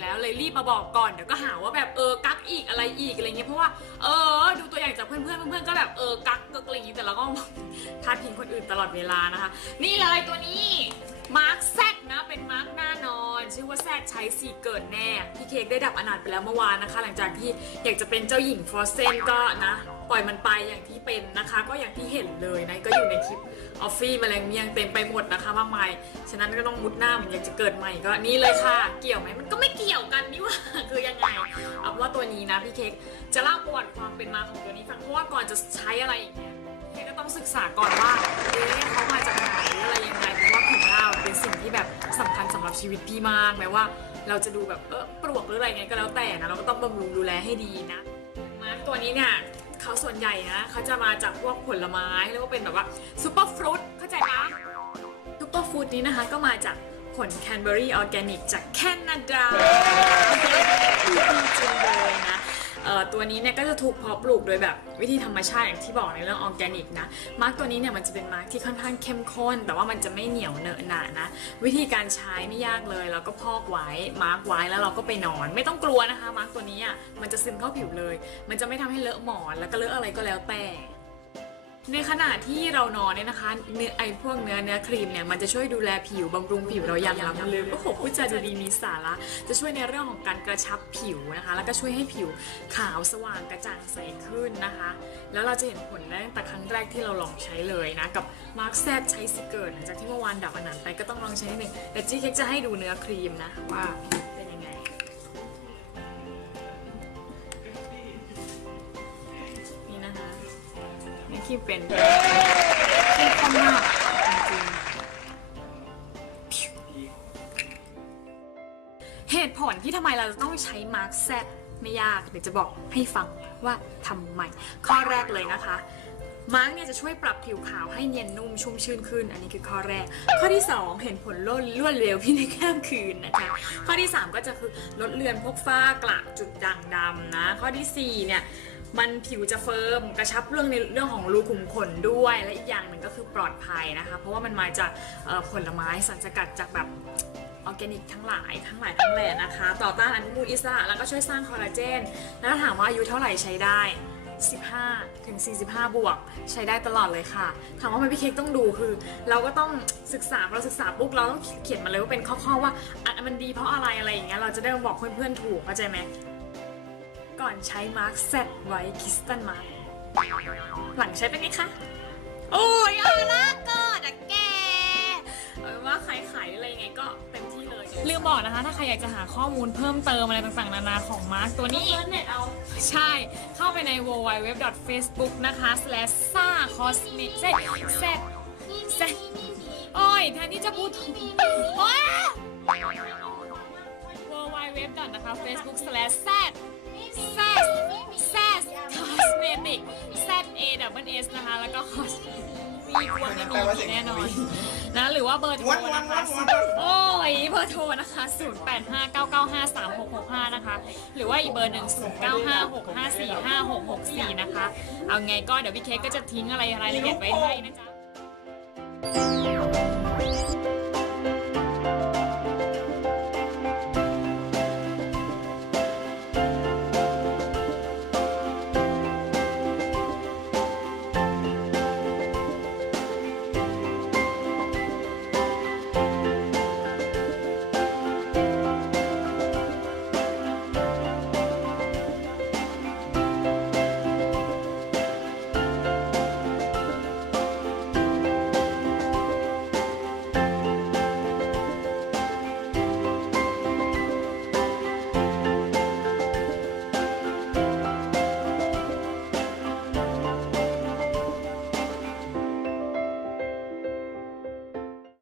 แล้วเลยรีบมาบอกก่อนเดี๋ยวก็หาว่าแบบเออกักอีกอะไรอีกอะไรเงี้ยเพราะว่าเออดูตัวอย่างจากเพื่อนเพื่อนเพื่อนก็แบบเออกักก็อะไรอย่างงี้แต่เราก็พาดพิงคนอื่นตลอดเวลานะคะ นี่เลยตัวนี้ ใช้สีเกิดแน่ พี่เค้กได้ดับอนาถไปแล้วเมื่อวานนะคะ หลังจากที่อยากจะเป็นเจ้าหญิงฟรอสเซนก็นะ ปล่อยมันไปอย่างที่เป็นนะคะ ก็อย่างที่เห็นเลยนะ ก็อยู่ในคลิปออฟฟี่แมลงเมียงเต็มไปหมดนะคะมากมาย ฉะนั้นก็ต้องมุดหน้าเหมือนอยากจะเกิดใหม่ก็นี่เลยค่ะ เกี่ยวไหมมันก็ไม่เกี่ยวกันนี่ว่าคือยังไงเอาว่าตัวนี้นะพี่เค้กจะเล่าประวัติความเป็นมาของตัวนี้ฟังเพราะว่าก่อนจะใช้อะไรอย่างเงี้ยพี่เค้กก็ต้องศึกษาก่อนว่าเอ๊ะเขามาจากไหนอะไรยังไงเพราะว่าผิวหน้าเป็นสิ่งที่แบบ หรับชีวิตพี่มากแม้ว่า เราจะดูแบบเออปลวกหรืออะไรเงี้ยก็แล้วแต่นะเราก็ต้องบำรุงดูแลให้ดีนะมาร์กตัวนี้เนี่ยเขาส่วนใหญ่นะเขาจะมาจากพวกผลไม้เรียกว่าเป็นแบบว่าซูเปอร์ฟรุตเข้าใจไหมซูเปอร์ฟรุตนี้นะคะก็มาจากผลแคนเบอรี่ออร์แกนิกจากแคนาดาดีจริงเลยนะเอ่อ ตัวนี้เนี่ยก็จะถูกเพาะปลูกโดยแบบวิธีธรรมชาติอย่างที่บอกในเรื่องออร์แกนิกนะมาร์กตัวนี้เนี่ยมันจะเป็นมาร์กที่ค่อนข้างเข้มข้น แต่ว่ามันจะไม่เหนียวเหนอะหนะนะ วิธีการใช้ไม่ยากเลยเราก็พอกไว้มาร์กไว้แล้วเราก็ไปนอน ไม่ต้องกลัวนะคะมาร์กตัวนี้อะมันจะซึมเข้าผิวเลย มันจะไม่ทำให้เลอะหมอนแล้วก็เลอะอะไรก็แล้วแต่ ในขณะที่เรานอนเนี่ยนะคะเนื้อไอพวกเนื้อเนื้อครีมเนี่ยมันจะช่วยดูแลผิวบำรุงผิวเราอย่างล้ำลึกโอ้โหพูดจาดูดีมีสาระจะช่วยในเรื่องของการกระชับผิวนะคะ แล้วก็ช่วยให้ผิวขาวสว่างกระจ่างใสขึ้นนะคะ แล้วเราจะเห็นผลได้ตั้งแต่ครั้งแรกที่เราลองใช้เลยนะกับมาร์คแซดใช้สิเกิร์หลังจากที่เมื่อวานดับอนันไปก็ต้องลองใช้นิดนึงแต่จี้เค้กจะให้ดูเนื้อครีมนะว่า นี่ครีมเป็นเข้มข้นมากจริงๆเหตุผลที่ทำไมเราจะต้องใช้มาร์คแซดไม่ยากเดี๋ยวจะบอกให้ฟังว่าทำไมข้อแรกเลยนะคะมาร์กเนี่ยจะช่วยปรับผิวขาวให้เนียนนุ่มชุ่มชื่นขึ้น อันนี้คือข้อแรก ข้อที่ 2 เห็นผลลดรวดเร็วพี่ในแค่คืนนะคะ ข้อที่ 3 ก็จะคือลดเลือนพวกฝ้ากระจุดด่างดำนะ ข้อทีสี่4เนี่ย มันผิวจะเฟิร์มกระชับเรื่องในเรื่องของรูขุมขนด้วย และอีกอย่างหนึ่งก็คือปลอดภัยนะคะ เพราะว่ามันมาจากผลไม้สารสกัดจากแบบออร์แกนิกทั้งหลายทั้งหลายทั้งแหล่นะคะ ต่อต้านอนุมูลอิสระแล้วก็ช่วยสร้างคอลลาเจน แล้วถามว่าอายุเท่าไหร่ใช้ได้ 15 ถึง 45 บวก ใช้ได้ตลอดเลยค่ะ ถามว่ามันพี่เค้กต้องดูคือ เราก็ต้องศึกษาเราศึกษาปุ๊บเราต้องเขียนมาเลยว่าเป็นข้อๆว่าอะมันดีเพราะอะไรอะไรอย่างเงี้ยเราจะได้บอกเพื่อนๆถูกเข้าใจไหม ก่อนใช้มาร์คเซตไว้คิสตันมาร์หลังใช้เป็นไงคะ โอ้ยเอาละเกิดอะแกเอาเป็นว่าใครขายอะไรยังไงก็เต็มที่เลยลืมบอกนะคะ ถ้าใครอยากจะหาข้อมูลเพิ่มเติมอะไรต่างๆ นานาของมาร์คตัวนี้ เน็ตเอาใช่ เข้าไปใน www.facebook นะคะ slash sa cosmic เซเซเซ็ตโอ้ยแทนที่จะพูดถูกโอ้ย www. นะคะ facebook slash z z z cosmetic z a w s นะคะ แล้วก็ cosmetic มีกวนไม่มีแน่นอน นะ หรือว่าเบอร์โทรนะคะโอ้ยเบอร์โทรนะคะ 0859953665 นะคะ หรือว่าอีกเบอร์หนึ่ง0956545664 นะคะ เอาไงก็เดี๋ยวพี่เค้กก็จะทิ้งอะไรรายละเอียดไว้ให้นะจ๊ะ